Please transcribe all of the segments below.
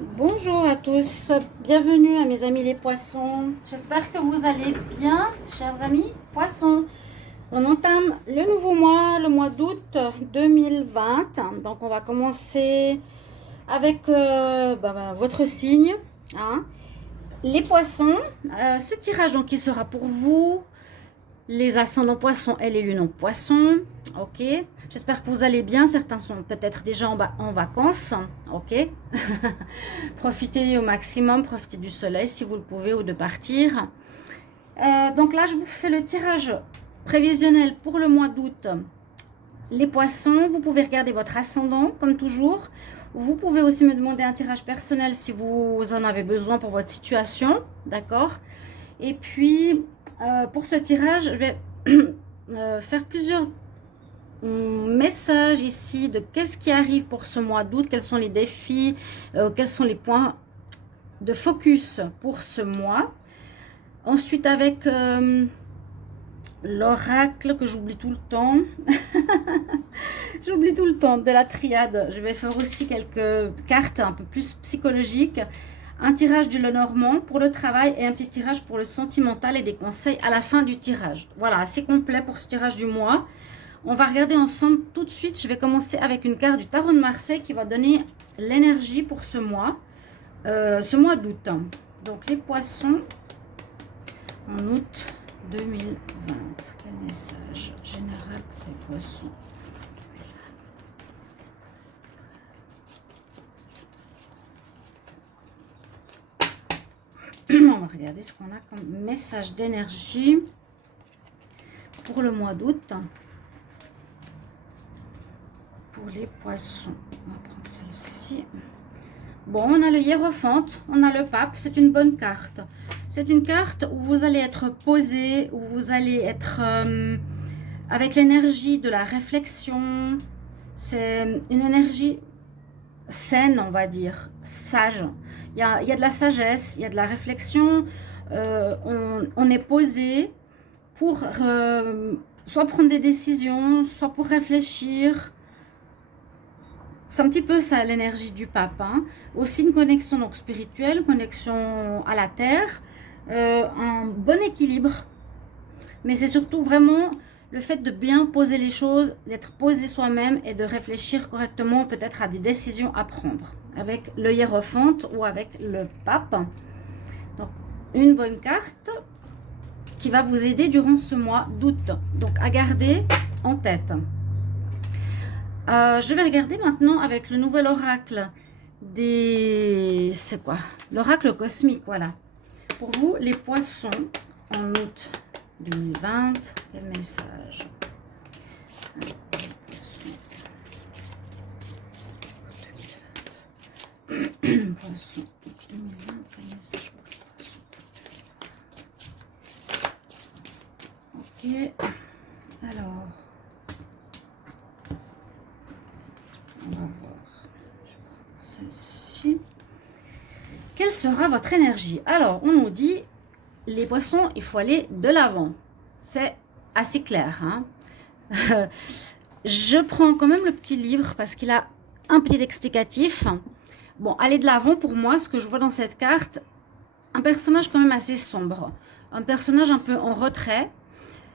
Bonjour à tous, bienvenue à mes amis les poissons. J'espère que vous allez bien, chers amis poissons. On entame le nouveau mois, le mois d'août 2020. Donc on va commencer avec votre signe, hein. Les poissons, ce tirage donc, qui sera pour vous, les ascendants poissons et les lunes en poissons. Ok, j'espère que vous allez bien. Certains sont peut-être déjà en vacances. Ok, profitez au maximum, profitez du soleil si vous le pouvez ou de partir. Donc là, je vous fais le tirage prévisionnel pour le mois d'août. Les poissons, vous pouvez regarder votre ascendant comme toujours. Vous pouvez aussi me demander un tirage personnel si vous en avez besoin pour votre situation. D'accord. Et puis, pour ce tirage, je vais faire plusieurs messages ici de qu'est-ce qui arrive pour ce mois d'août, quels sont les défis, quels sont les points de focus pour ce mois. Ensuite, avec l'oracle que j'oublie tout le temps. J'oublie tout le temps de la triade. Je vais faire aussi quelques cartes un peu plus psychologiques. Un tirage du Lenormand pour le travail et un petit tirage pour le sentimental et des conseils à la fin du tirage. Voilà, assez complet pour ce tirage du mois. On va regarder ensemble tout de suite. Je vais commencer avec une carte du Tarot de Marseille qui va donner l'énergie pour ce mois d'août. Donc les poissons en août 2020. Quel message général pour les poissons? On va regarder ce qu'on a comme message d'énergie pour le mois d'août. Pour les poissons. On va prendre celle-ci. Bon, on a le hiérophant, on a le pape. C'est une bonne carte. C'est une carte où vous allez être posé, où vous allez être avec l'énergie de la réflexion. C'est une énergie saine, on va dire, sage. Il y a de la sagesse, il y a de la réflexion. On est posé pour soit prendre des décisions, soit pour réfléchir. C'est un petit peu ça l'énergie du pape. Hein. Aussi une connexion donc spirituelle, connexion à la terre, un bon équilibre. Mais c'est surtout vraiment le fait de bien poser les choses, d'être posé soi-même et de réfléchir correctement peut-être à des décisions à prendre avec le hiérophant ou avec le pape. Donc une bonne carte qui va vous aider durant ce mois d'août. Donc à garder en tête. Je vais regarder maintenant avec le nouvel oracle des... C'est quoi? L'oracle cosmique, voilà. Pour vous, les poissons en août 2020, quel message? Les poissons 2020. Poissons 2020, quel message pour les poissons? Ok. Alors, on va voir. Je prends celle-ci. Quelle sera votre énergie? Alors, on nous dit, les poissons, il faut aller de l'avant. C'est assez clair. Hein. Je prends quand même le petit livre parce qu'il a un petit explicatif. Bon, aller de l'avant, pour moi, ce que je vois dans cette carte, un personnage quand même assez sombre. Un personnage un peu en retrait.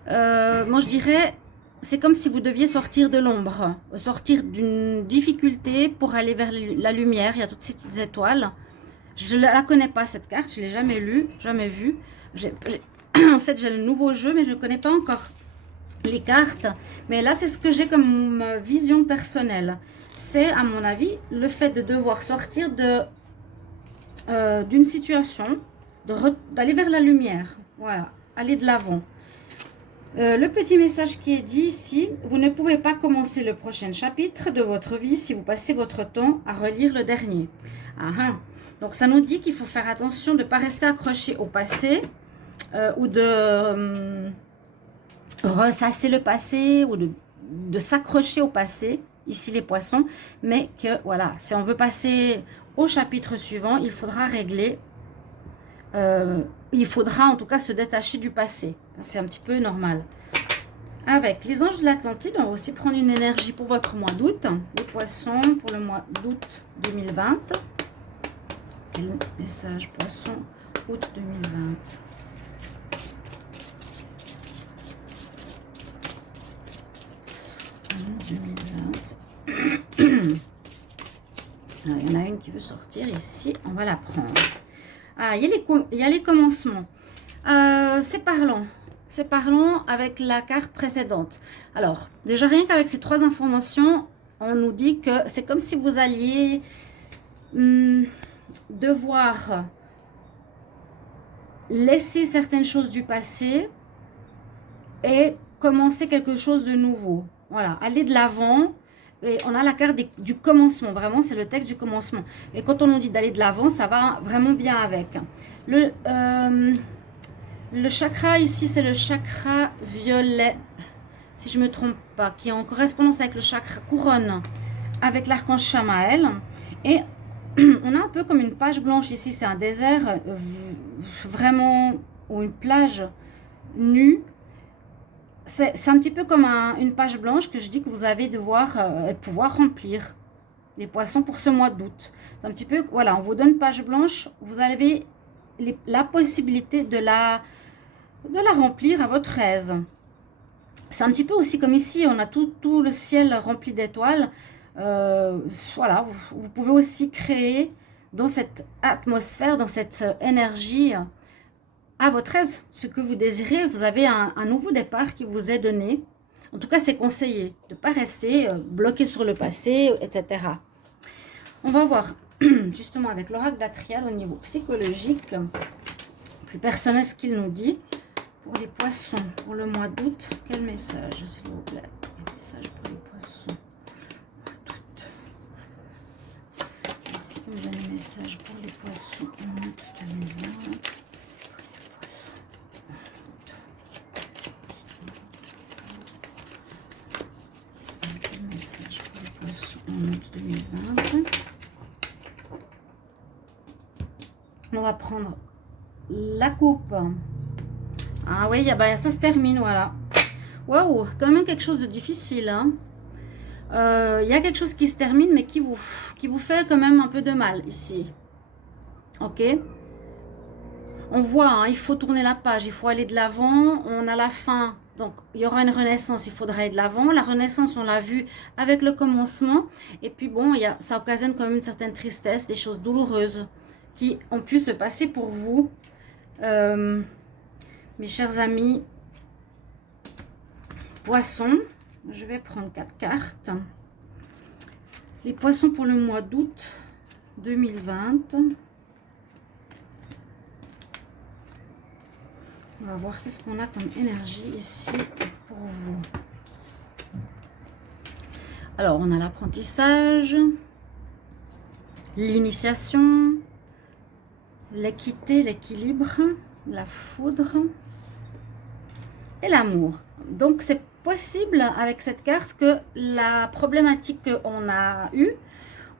Moi, je dirais, c'est comme si vous deviez sortir de l'ombre, sortir d'une difficulté pour aller vers la lumière. Il y a toutes ces petites étoiles. Je ne la connais pas, cette carte. Je ne l'ai jamais lue, jamais vue. En fait, j'ai le nouveau jeu, mais je ne connais pas encore les cartes. Mais là, c'est ce que j'ai comme vision personnelle. C'est, à mon avis, le fait de devoir sortir d'une situation, d'aller vers la lumière. Voilà, aller de l'avant. Le petit message qui est dit ici, vous ne pouvez pas commencer le prochain chapitre de votre vie si vous passez votre temps à relire le dernier. Donc ça nous dit qu'il faut faire attention de ne pas rester accroché au passé ou de ressasser le passé ou de s'accrocher au passé, ici les poissons, mais que voilà, si on veut passer au chapitre suivant, il faudra régler, il faudra en tout cas se détacher du passé. C'est un petit peu normal. Avec les anges de l'Atlantide, on va aussi prendre une énergie pour votre mois d'août, les poissons pour le mois d'août 2020. Quel message Poisson, août 2020. Août 2020. Alors, il y en a une qui veut sortir ici, on va la prendre. Ah, il y a les commencements. C'est parlant. C'est parlant avec la carte précédente. Alors, déjà rien qu'avec ces 3 informations, on nous dit que c'est comme si vous alliez devoir laisser certaines choses du passé et commencer quelque chose de nouveau. Voilà, aller de l'avant. Et on a la carte du commencement, vraiment c'est le texte du commencement. Et quand on nous dit d'aller de l'avant, ça va vraiment bien avec. Le chakra ici, c'est le chakra violet, si je ne me trompe pas, qui est en correspondance avec le chakra couronne, avec l'archange Chamaël. Et on a un peu comme une page blanche ici, c'est un désert vraiment, ou une plage nue. C'est un petit peu comme une page blanche que je dis que vous allez devoir pouvoir remplir les poissons pour ce mois d'août. C'est un petit peu, voilà, on vous donne page blanche, vous avez la possibilité de la remplir à votre aise. C'est un petit peu aussi comme ici, on a tout le ciel rempli d'étoiles. Voilà, vous pouvez aussi créer dans cette atmosphère, dans cette énergie, à votre aise, ce que vous désirez. Vous avez un nouveau départ qui vous est donné. En tout cas, c'est conseillé de ne pas rester bloqué sur le passé, etc. On va voir justement avec l'oracle de la triade au niveau psychologique, plus personnel, ce qu'il nous dit. Pour les poissons, pour le mois d'août, quel message, s'il vous plaît? Quel message pour les poissons? D'août. Ici, vous me donnez un message pour les poissons en août 2020. En août 2020. On va prendre la coupe. Ah oui, bah, ça se termine, voilà. Waouh, quand même quelque chose de difficile. Hein. Y a quelque chose qui se termine, mais qui vous fait quand même un peu de mal ici. Ok. On voit, hein, il faut tourner la page, il faut aller de l'avant. On a la fin. Donc, il y aura une renaissance, il faudra aller de l'avant. La renaissance, on l'a vu avec le commencement. Et puis, bon, ça occasionne quand même une certaine tristesse, des choses douloureuses qui ont pu se passer pour vous. Mes chers amis, poissons, je vais prendre 4 cartes. Les poissons pour le mois d'août 2020. On va voir qu'est-ce qu'on a comme énergie ici pour vous. Alors, on a l'apprentissage, l'initiation, l'équité, l'équilibre, la foudre et l'amour. Donc, c'est possible avec cette carte que la problématique qu'on a eue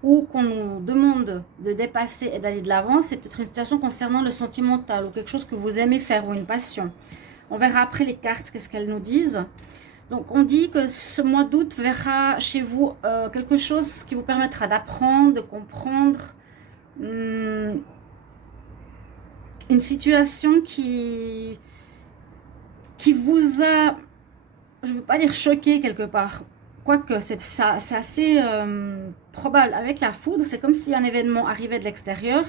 ou qu'on nous demande de dépasser et d'aller de l'avant, c'est peut-être une situation concernant le sentimental ou quelque chose que vous aimez faire ou une passion. On verra après les cartes, qu'est-ce qu'elles nous disent. Donc, on dit que ce mois d'août verra chez vous quelque chose qui vous permettra d'apprendre, de comprendre une situation qui vous a, je ne veux pas dire choqué quelque part, quoique c'est assez probable. Avec la foudre, c'est comme si un événement arrivait de l'extérieur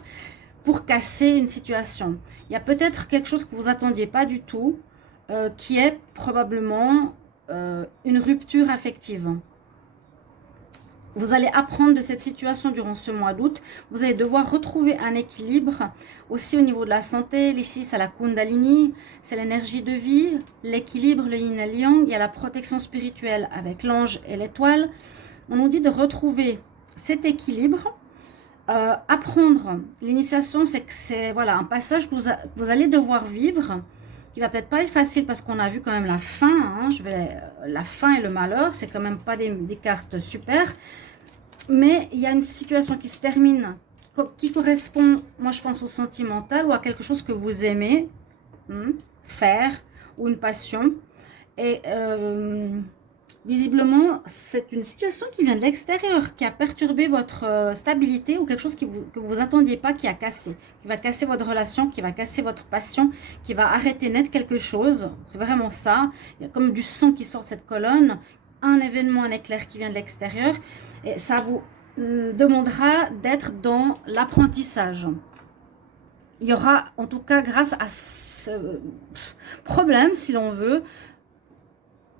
pour casser une situation. Il y a peut-être quelque chose que vous attendiez pas du tout, qui est probablement une rupture affective. Vous allez apprendre de cette situation durant ce mois d'août. Vous allez devoir retrouver un équilibre aussi au niveau de la santé. Ici, c'est la Kundalini, c'est l'énergie de vie, l'équilibre, le yin et le yang. Il y a la protection spirituelle avec l'ange et l'étoile. On nous dit de retrouver cet équilibre. Apprendre l'initiation, c'est voilà, un passage que vous allez devoir vivre, qui va peut-être pas être facile parce qu'on a vu quand même la fin. Hein, la fin et le malheur, c'est quand même pas des cartes super. Mais il y a une situation qui se termine, qui correspond, moi je pense, au sentimental ou à quelque chose que vous aimez faire, ou une passion. Et visiblement, c'est une situation qui vient de l'extérieur, qui a perturbé votre stabilité ou quelque chose que vous attendiez pas, qui a cassé. Qui va casser votre relation, qui va casser votre passion, qui va arrêter net quelque chose. C'est vraiment ça. Il y a comme du son qui sort de cette colonne. Un événement, un éclair qui vient de l'extérieur. Et ça vous demandera d'être dans l'apprentissage. Il y aura, en tout cas, grâce à ce problème, si l'on veut,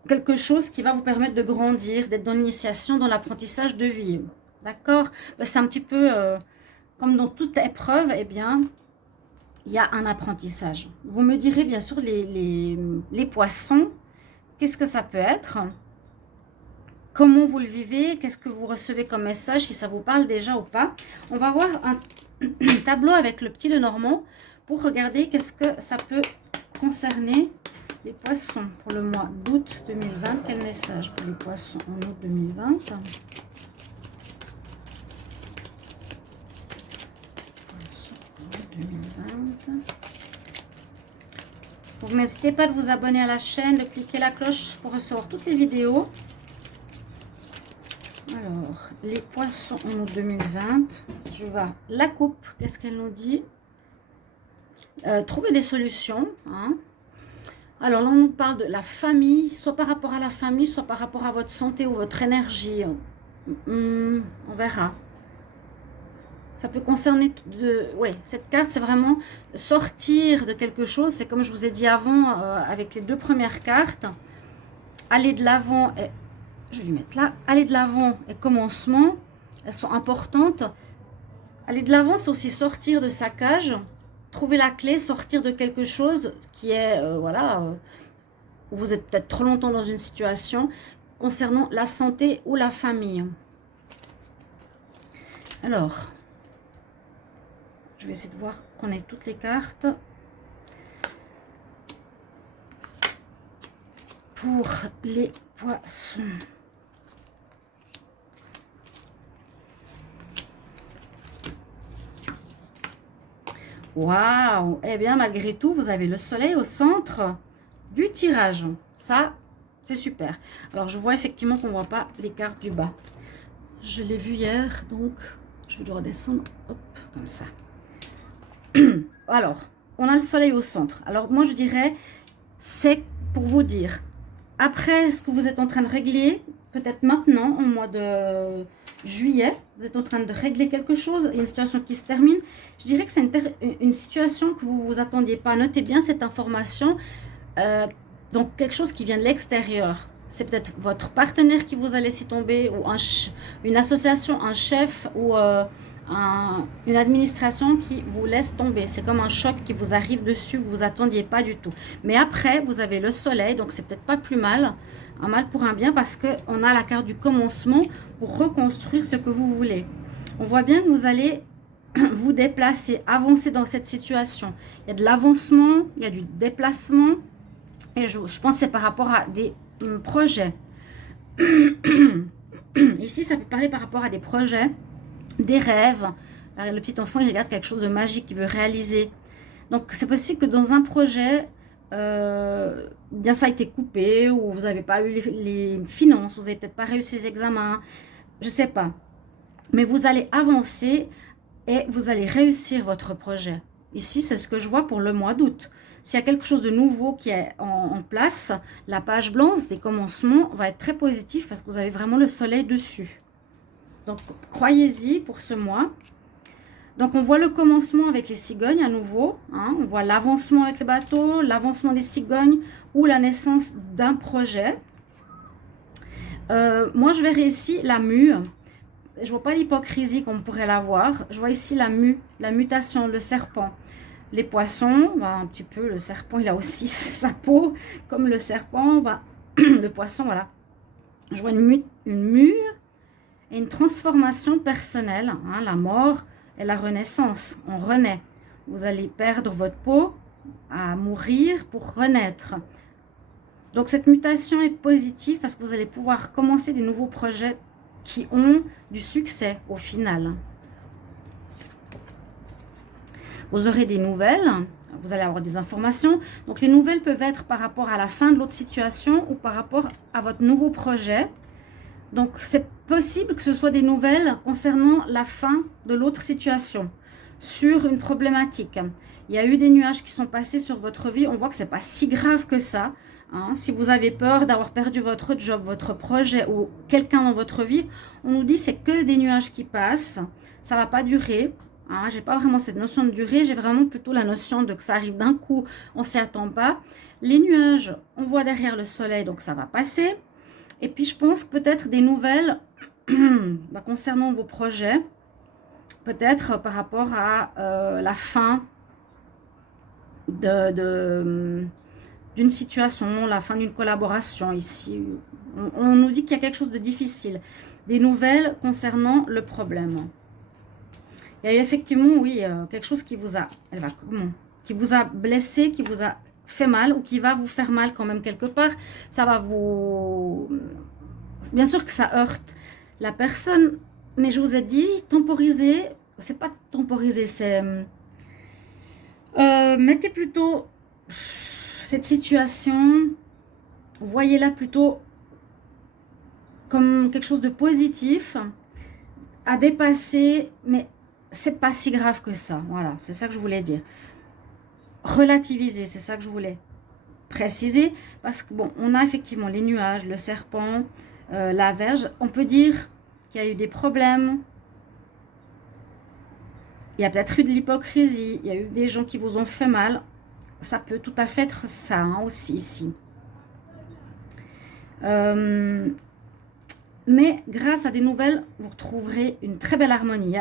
quelque chose qui va vous permettre de grandir, d'être dans l'initiation, dans l'apprentissage de vie. D'accord? C'est un petit peu comme dans toute épreuve, eh bien, il y a un apprentissage. Vous me direz, bien sûr, les poissons, qu'est-ce que ça peut être? Comment vous le vivez? Qu'est-ce que vous recevez comme message? Si ça vous parle déjà ou pas. On va voir un tableau avec le petit Lenormand pour regarder qu'est-ce que ça peut concerner les poissons pour le mois d'août 2020. Quel message pour les poissons en août 2020? Poissons en août 2020. Donc n'hésitez pas de vous abonner à la chaîne, de cliquer la cloche pour recevoir toutes les vidéos. Alors, les poissons en août 2020, je vois la coupe, qu'est-ce qu'elle nous dit? Trouver des solutions. Hein. Alors là, on nous parle de la famille, soit par rapport à la famille, soit par rapport à votre santé ou votre énergie. On verra. Ça peut concerner... Oui, cette carte, c'est vraiment sortir de quelque chose. C'est comme je vous ai dit avant, avec les deux premières cartes. Aller de l'avant et... Je vais lui mettre là. Aller de l'avant et commencement, elles sont importantes. Aller de l'avant, c'est aussi sortir de sa cage, trouver la clé, sortir de quelque chose qui est, voilà, où vous êtes peut-être trop longtemps dans une situation concernant la santé ou la famille. Alors, je vais essayer de voir qu'on ait toutes les cartes. Pour les poissons. Waouh! Eh bien, malgré tout, vous avez le soleil au centre du tirage. Ça, c'est super. Alors, je vois effectivement qu'on ne voit pas les cartes du bas. Je l'ai vu hier, donc je vais le redescendre. Hop, comme ça. Alors, on a le soleil au centre. Alors, moi, je dirais, c'est pour vous dire, après ce que vous êtes en train de régler, peut-être maintenant, au mois de juillet, vous êtes en train de régler quelque chose, il y a une situation qui se termine. Je dirais que c'est une situation que vous ne vous attendiez pas. Notez bien cette information. Donc, quelque chose qui vient de l'extérieur. C'est peut-être votre partenaire qui vous a laissé tomber, ou une association, un chef, ou une administration qui vous laisse tomber. C'est comme un choc qui vous arrive dessus, vous ne vous attendiez pas du tout. Mais après, vous avez le soleil, donc c'est peut-être pas plus mal. Un mal pour un bien, parce qu'on a la carte du commencement pour reconstruire ce que vous voulez. On voit bien que vous allez vous déplacer, avancer dans cette situation. Il y a de l'avancement, il y a du déplacement. Et je pense que c'est par rapport à des projets. Ici, ça peut parler par rapport à des projets, des rêves. Le petit enfant, il regarde quelque chose de magique qu'il veut réaliser. Donc, c'est possible que dans un projet, bien ça a été coupé, ou vous n'avez pas eu les finances, vous n'avez peut-être pas réussi les examens, je ne sais pas. Mais vous allez avancer et vous allez réussir votre projet. Ici, c'est ce que je vois pour le mois d'août. S'il y a quelque chose de nouveau qui est en place, la page blanche des commencements va être très positive parce que vous avez vraiment le soleil dessus. Donc, croyez-y pour ce mois. Donc, on voit le commencement avec les cigognes à nouveau. Hein. On voit l'avancement avec le bateau, l'avancement des cigognes ou la naissance d'un projet. Moi, je verrai ici la mue. Je ne vois pas l'hypocrisie qu'on pourrait l'avoir. Je vois ici la mue, la mutation, le serpent. Les poissons, bah, un petit peu, le serpent, il a aussi sa peau, comme le serpent. Bah, le poisson, voilà. Je vois une mue et une transformation personnelle. Hein, la mort et la renaissance. On renaît. Vous allez perdre votre peau, à mourir pour renaître. Donc, cette mutation est positive parce que vous allez pouvoir commencer des nouveaux projets qui ont du succès au final. Vous aurez des nouvelles. vous allez avoir des informations. Donc, les nouvelles peuvent être par rapport à la fin de l'autre situation ou par rapport à votre nouveau projet. Donc, c'est possible que ce soit des nouvelles concernant la fin de l'autre situation, sur une problématique. Il y a eu des nuages qui sont passés sur votre vie. On voit que ce n'est pas si grave que ça. Hein. Si vous avez peur d'avoir perdu votre job, votre projet ou quelqu'un dans votre vie, on nous dit c'est que des nuages qui passent. Ça ne va pas durer. Hein. Je n'ai pas vraiment cette notion de durée. J'ai vraiment plutôt la notion de que ça arrive d'un coup. On ne s'y attend pas. Les nuages, on voit derrière le soleil, donc ça va passer. Et puis, je pense peut-être des nouvelles concernant vos projets. Peut-être par rapport à la fin d'une situation, la fin d'une collaboration ici. On nous dit qu'il y a quelque chose de difficile. Des nouvelles concernant le problème. Il y a eu effectivement, oui, quelque chose qui vous a... qui vous a blessé, qui vous a fait mal ou qui va vous faire mal quand même quelque part. Ça va vous... Bien sûr que ça heurte la personne, mais je vous ai dit, temporiser, c'est pas temporiser, c'est... mettez plutôt cette situation, voyez-la plutôt comme quelque chose de positif, à dépasser, mais c'est pas si grave que ça. Voilà, c'est ça que je voulais dire. Relativiser, c'est ça que je voulais préciser, parce que bon, on a effectivement les nuages, le serpent, la verge. On peut dire qu'il y a eu des problèmes. Il y a peut-être eu de l'hypocrisie, il y a eu des gens qui vous ont fait mal. Ça peut tout à fait être ça hein, aussi ici. Mais grâce à des nouvelles, vous retrouverez une très belle harmonie.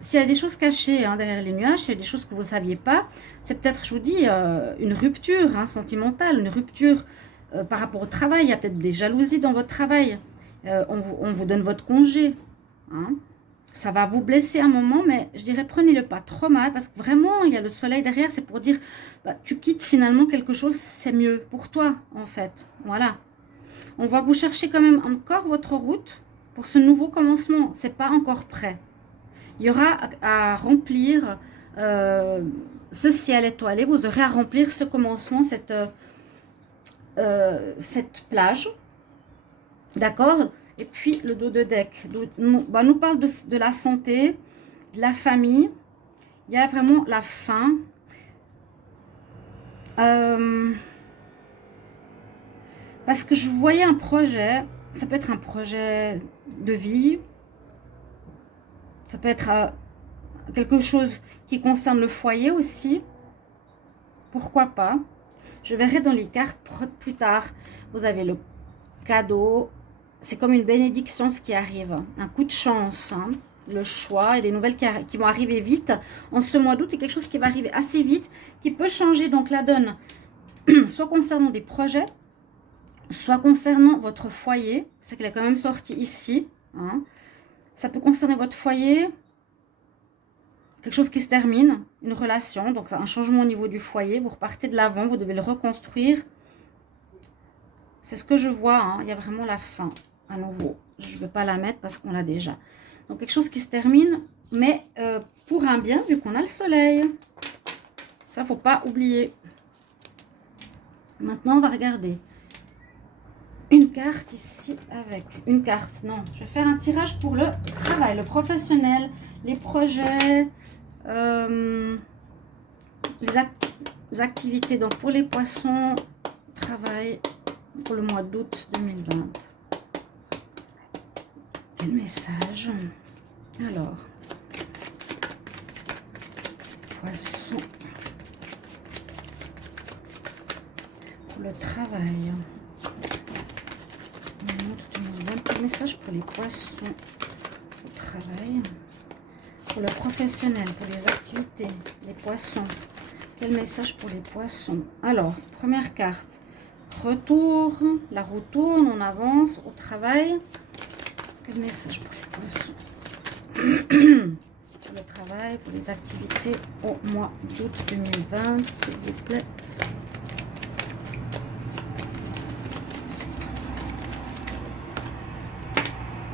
S'il y a des choses cachées hein, derrière les nuages, s'il y a des choses que vous ne saviez pas, c'est peut-être, je vous dis, une rupture hein, sentimentale, une rupture par rapport au travail. Il y a peut-être des jalousies dans votre travail. On vous donne votre congé. Hein. Ça va vous blesser un moment, mais je dirais prenez-le pas trop mal parce que vraiment, il y a le soleil derrière. C'est pour dire, tu quittes finalement quelque chose, c'est mieux pour toi en fait. Voilà. On voit que vous cherchez quand même encore votre route pour ce nouveau commencement. C'est pas encore prêt. Il y aura à remplir ce ciel étoilé. Vous aurez à remplir ce commencement, cette plage. D'accord ? Et puis, le dos de deck nous parle de la santé, de la famille. Il y a vraiment la fin. Parce que je voyais un projet. Ça peut être un projet de vie. Ça peut être quelque chose qui concerne le foyer aussi. Pourquoi pas? Je verrai dans les cartes plus tard. Vous avez le cadeau. C'est comme une bénédiction ce qui arrive. Un coup de chance. Hein. Le choix et les nouvelles qui vont arriver vite. En ce mois d'août, il y a quelque chose qui va arriver assez vite. Qui peut changer donc la donne. Soit concernant des projets. Soit concernant votre foyer. C'est qu'elle est quand même sortie ici. Hein. Ça peut concerner votre foyer. Quelque chose qui se termine. Une relation. Donc un changement au niveau du foyer. Vous repartez de l'avant. Vous devez le reconstruire. C'est ce que je vois. Hein. Il y a vraiment la fin. À nouveau. Je ne vais pas la mettre parce qu'on l'a déjà. Donc quelque chose qui se termine. Mais pour un bien vu qu'on a le soleil. Ça, il ne faut pas oublier. Maintenant, on va regarder. Une carte ici avec une carte. Non, je vais faire un tirage pour le travail, le professionnel, les projets, les activités. Donc pour les poissons, travail pour le mois d'août 2020. Quel message? Alors, poisson pour le travail. Quel message pour les poissons au travail, pour le professionnel, pour les activités, les poissons. Quel message pour les poissons? Alors, première carte, retour, la roue tourne, on avance au travail. Quel message pour les poissons? Pour le travail, pour les activités au mois d'août 2020, s'il vous plaît.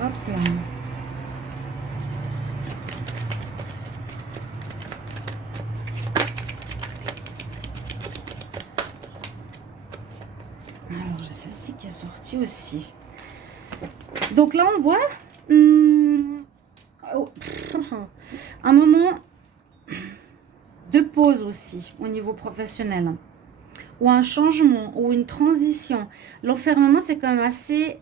Hop là. celle-ci qui est sortie aussi. Donc là, on voit un moment de pause aussi au niveau professionnel, ou un changement, ou une transition. L'enfermement, c'est quand même assez...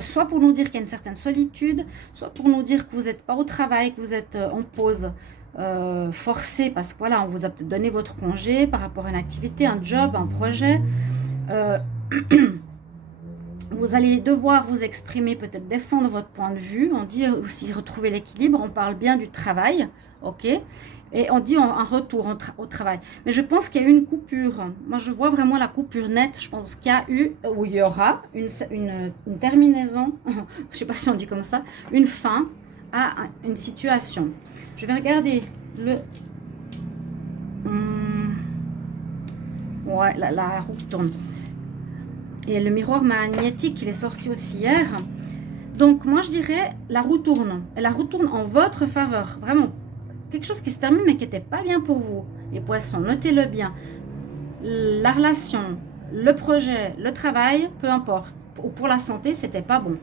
soit pour nous dire qu'il y a une certaine solitude, soit pour nous dire que vous n'êtes pas au travail, que vous êtes en pause forcée, parce que voilà, on vous a peut-être donné votre congé par rapport à une activité, un job, un projet. Vous allez devoir vous exprimer, peut-être défendre votre point de vue. On dit aussi retrouver l'équilibre. On parle bien du travail, ok? Et on dit un retour au travail. Mais je pense qu'il y a eu une coupure. Moi, je vois vraiment la coupure nette. Je pense qu'il y a eu, ou il y aura, une terminaison, je ne sais pas si on dit comme ça, une fin à une situation. Je vais regarder le... Ouais, la roue qui tourne. Et le miroir magnétique, il est sorti aussi hier. Donc, moi, je dirais, la roue tourne. Et la roue tourne en votre faveur. Vraiment, quelque chose qui se termine, mais qui n'était pas bien pour vous. Les poissons, notez-le bien. La relation, le projet, le travail, peu importe. Ou pour la santé, c'était pas bon.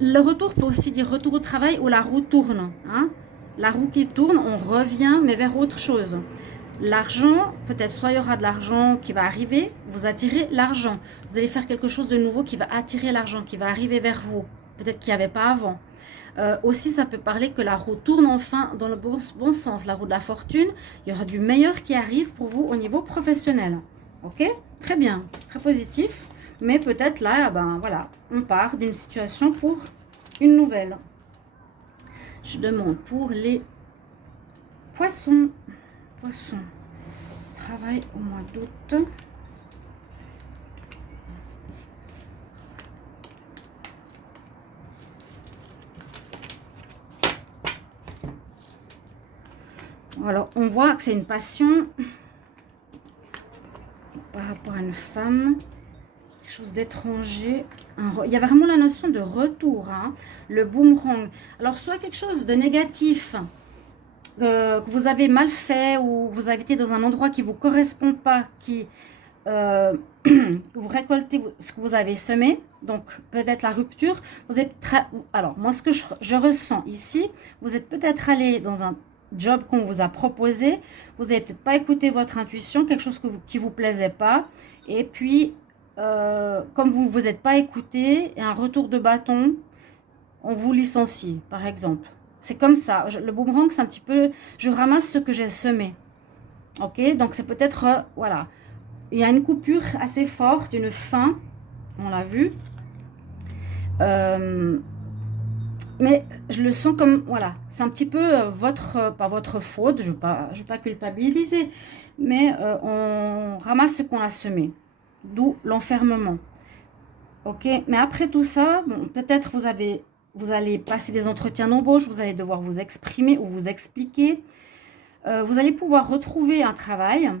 Le retour peut aussi dire retour au travail ou la roue tourne. Hein? La roue qui tourne, on revient, mais vers autre chose. L'argent, peut-être soit il y aura de l'argent qui va arriver, vous attirez l'argent. Vous allez faire quelque chose de nouveau qui va attirer l'argent, qui va arriver vers vous. Peut-être qu'il n'y avait pas avant. Aussi, ça peut parler que la roue tourne enfin dans le bon sens, la roue de la fortune. Il y aura du meilleur qui arrive pour vous au niveau professionnel. Ok? Très bien, très positif. Mais peut-être là, ben voilà, on part d'une situation pour une nouvelle. Je demande pour les poissons. Poisson, travail au mois d'août. Alors, on voit que c'est une passion par rapport à une femme, quelque chose d'étranger. Il y a vraiment la notion de retour, hein, le boomerang. Alors, soit quelque chose de négatif, que vous avez mal fait ou vous avez été dans un endroit qui ne vous correspond pas, que vous récoltez ce que vous avez semé, donc peut-être la rupture. Vous êtes alors, moi, ce que je ressens ici, vous êtes peut-être allé dans un job qu'on vous a proposé, vous n'avez peut-être pas écouté votre intuition, quelque chose qui ne vous plaisait pas, et puis, comme vous ne vous êtes pas écouté, et un retour de bâton, on vous licencie, par exemple. C'est comme ça. Le boomerang, c'est un petit peu... Je ramasse ce que j'ai semé. Ok? Donc, c'est peut-être... voilà. Il y a une coupure assez forte, une fin. On l'a vu. Mais je le sens comme... Voilà. C'est un petit peu pas votre faute. Je ne veux pas culpabiliser. Mais on ramasse ce qu'on a semé. D'où l'enfermement. Ok? Mais après tout ça, bon, peut-être vous allez passer des entretiens d'embauche, vous allez devoir vous exprimer ou vous expliquer. Vous allez pouvoir retrouver un travail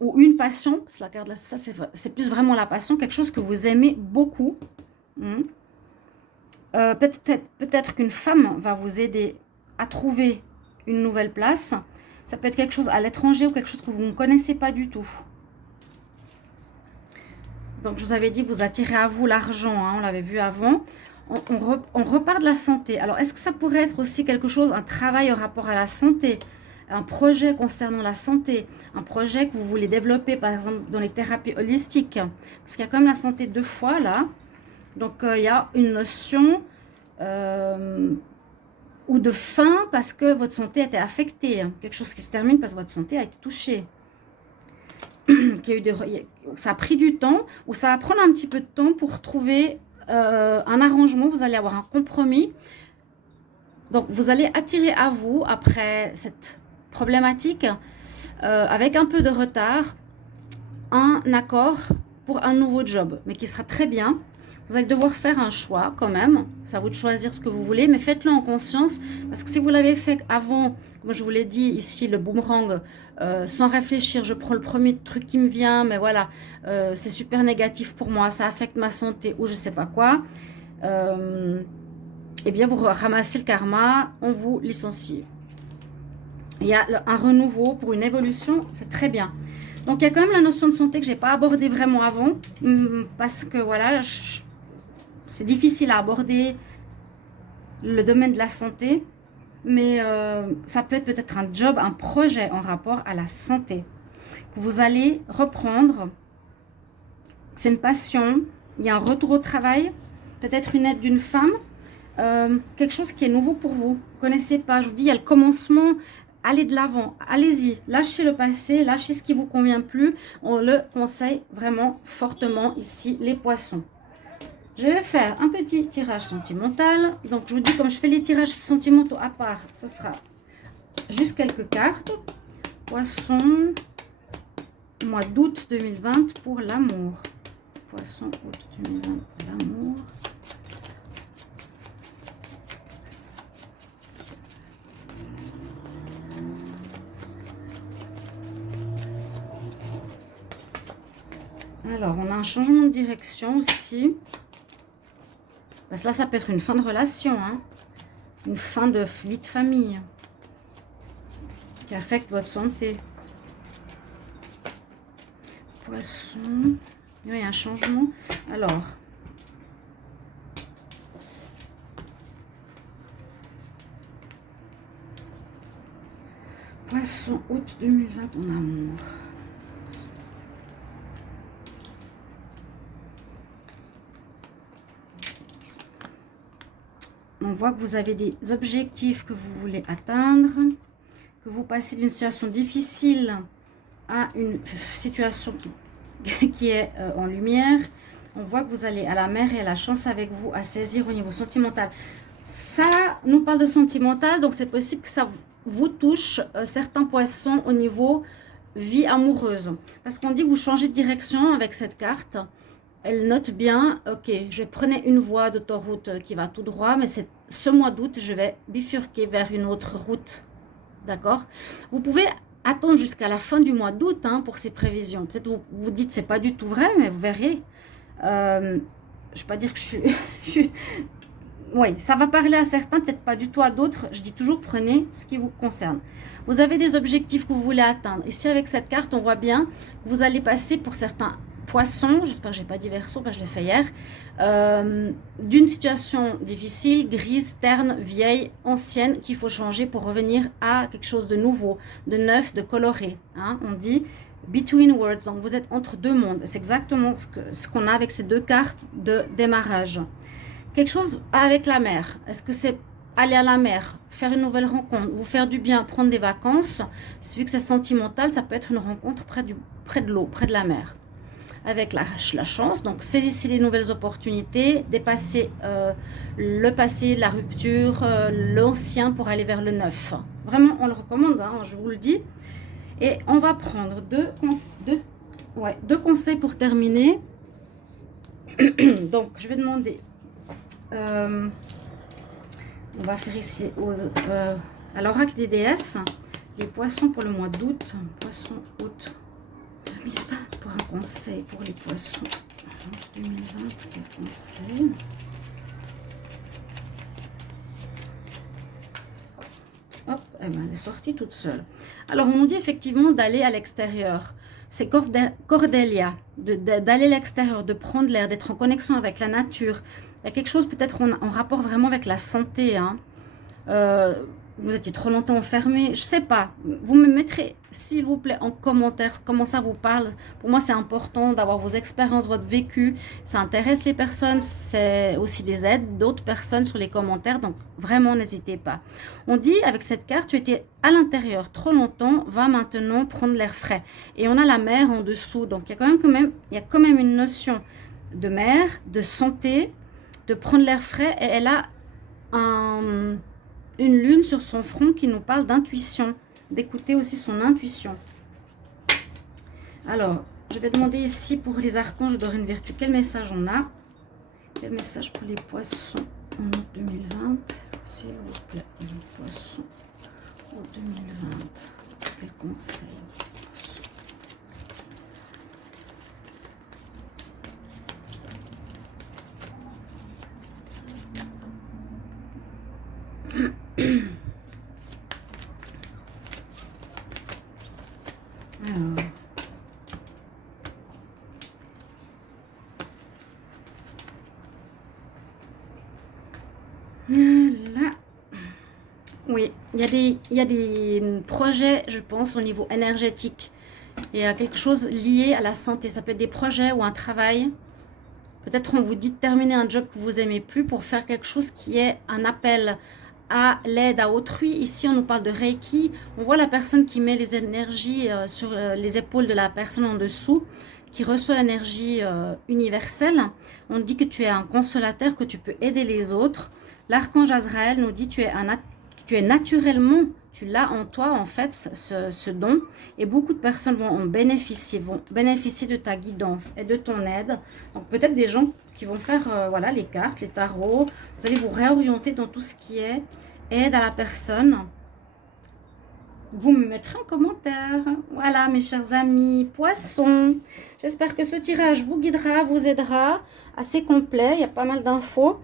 ou une passion, parce que la carte là, ça c'est plus vraiment la passion, quelque chose que vous aimez beaucoup. Peut-être qu'une femme va vous aider à trouver une nouvelle place. Ça peut être quelque chose à l'étranger ou quelque chose que vous ne connaissez pas du tout. Donc je vous avais dit, vous attirez à vous l'argent, hein, on l'avait vu avant. On repart de la santé. Alors, est-ce que ça pourrait être aussi quelque chose, un travail en rapport à la santé, un projet concernant la santé, un projet que vous voulez développer, par exemple, dans les thérapies holistiques? Parce qu'il y a quand même la santé 2 fois, là. Donc, il y a une notion ou de fin parce que votre santé a été affectée. Quelque chose qui se termine parce que votre santé a été touchée. Ça a pris du temps, ou ça va prendre un petit peu de temps pour trouver... un arrangement, vous allez avoir un compromis. Donc, vous allez attirer à vous, après cette problématique, avec un peu de retard, un accord pour un nouveau job, mais qui sera très bien. Vous allez devoir faire un choix quand même. C'est à vous de choisir ce que vous voulez, mais faites-le en conscience. Parce que si vous l'avez fait avant, comme je vous l'ai dit ici, le boomerang, sans réfléchir, je prends le premier truc qui me vient, mais voilà, c'est super négatif pour moi, ça affecte ma santé ou je sais pas quoi. Eh bien, vous ramassez le karma, on vous licencie. Il y a un renouveau pour une évolution, c'est très bien. Donc, il y a quand même la notion de santé que je n'ai pas abordée vraiment avant. Parce que, voilà, c'est difficile à aborder le domaine de la santé. Mais ça peut être peut-être un job, un projet en rapport à la santé. Que vous allez reprendre. C'est une passion. Il y a un retour au travail. Peut-être une aide d'une femme. Quelque chose qui est nouveau pour vous. Vous ne connaissez pas. Je vous dis, il y a le commencement. Allez de l'avant, allez-y, lâchez le passé, lâchez ce qui ne vous convient plus. On le conseille vraiment fortement ici, les poissons. Je vais faire un petit tirage sentimental. Donc, je vous dis, comme je fais les tirages sentimentaux à part, ce sera juste quelques cartes. Poisson, mois d'août 2020 pour l'amour. Poisson, août 2020 pour l'amour. Alors, on a un changement de direction aussi. Parce que là, ça peut être une fin de relation, hein. Une fin de vie de famille qui affecte votre santé. Poisson. Oui, un changement. Alors. Poisson, août 2020 en amour. On voit que vous avez des objectifs que vous voulez atteindre, que vous passez d'une situation difficile à une situation qui est en lumière. On voit que vous allez à la mer et à la chance avec vous à saisir au niveau sentimental. Ça nous parle de sentimental, donc c'est possible que ça vous touche certains poissons au niveau vie amoureuse. Parce qu'on dit que vous changez de direction avec cette carte. Elle note bien, ok, je prenais une voie d'autoroute qui va tout droit, mais c'est ce mois d'août, je vais bifurquer vers une autre route. D'accord? Vous pouvez attendre jusqu'à la fin du mois d'août hein, pour ces prévisions. Peut-être vous vous dites c'est pas du tout vrai, mais vous verrez. Je ne vais pas dire que je suis... Oui, ça va parler à certains, peut-être pas du tout à d'autres. Je dis toujours prenez ce qui vous concerne. Vous avez des objectifs que vous voulez atteindre. Ici, avec cette carte, on voit bien que vous allez passer pour certains poissons, j'espère que je n'ai pas dit verso, je l'ai fait hier, d'une situation difficile, grise, terne, vieille, ancienne, qu'il faut changer pour revenir à quelque chose de nouveau, de neuf, de coloré. Hein. On dit between worlds, donc vous êtes entre deux mondes. C'est exactement ce qu'on a avec ces deux cartes de démarrage. Quelque chose avec la mer. Est-ce que c'est aller à la mer, faire une nouvelle rencontre, vous faire du bien, prendre des vacances? Vu que c'est sentimental, ça peut être une rencontre près de l'eau, près de la mer. Avec la chance, donc saisissez les nouvelles opportunités, dépassez le passé, la rupture, l'ancien pour aller vers le neuf. Vraiment, on le recommande, hein, je vous le dis. Et on va prendre deux conseils pour terminer. Donc, je vais demander... on va faire ici à l'oracle des déesses les poissons pour le mois d'août. Poisson août 2020 pour un conseil pour les poissons. 2020, quel conseil? Hop, eh ben, elle est sortie toute seule. Alors, on nous dit effectivement d'aller à l'extérieur. C'est Cordélia, d'aller à l'extérieur, de prendre l'air, d'être en connexion avec la nature. Il y a quelque chose peut-être en rapport vraiment avec la santé. Hein. Vous étiez trop longtemps enfermé, je ne sais pas. Vous me mettrez, s'il vous plaît, en commentaire comment ça vous parle. Pour moi, c'est important d'avoir vos expériences, votre vécu. Ça intéresse les personnes. C'est aussi des aides d'autres personnes sur les commentaires. Donc, vraiment, n'hésitez pas. On dit, avec cette carte, tu étais à l'intérieur trop longtemps. Va maintenant prendre l'air frais. Et on a la mer en dessous. Donc, il y a quand même une notion de mer, de santé, de prendre l'air frais. Et elle a une lune sur son front qui nous parle d'intuition, d'écouter aussi son intuition. Alors, je vais demander ici pour les archanges d'Orine Vertu, quel message on a? Quel message pour les poissons en août 2020? S'il vous plaît, les poissons en 2020. Quel conseil? Alors, Oui, il y a des projets, je pense, au niveau énergétique. Il y a quelque chose lié à la santé. Ça peut être des projets ou un travail. Peut-être on vous dit de terminer un job que vous aimez plus pour faire quelque chose qui est un appel à l'aide à autrui. Ici, on nous parle de Reiki. On voit la personne qui met les énergies sur les épaules de la personne en dessous, qui reçoit l'énergie universelle. On dit que tu es un consolateur, que tu peux aider les autres. L'archange Azraël nous dit tu es naturellement, tu l'as en toi en fait ce don. Et beaucoup de personnes vont bénéficier de ta guidance et de ton aide. Donc peut-être des gens qui vont faire voilà, les cartes, les tarots. Vous allez vous réorienter dans tout ce qui est aide à la personne. Vous me mettrez en commentaire. Voilà, mes chers amis, poissons. J'espère que ce tirage vous guidera, vous aidera. Assez complet, il y a pas mal d'infos.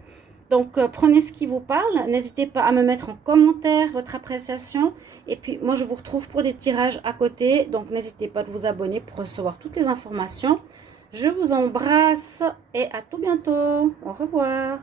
Donc, prenez ce qui vous parle. N'hésitez pas à me mettre en commentaire votre appréciation. Et puis, moi, je vous retrouve pour des tirages à côté. Donc, n'hésitez pas de vous abonner pour recevoir toutes les informations. Je vous embrasse et à tout bientôt. Au revoir.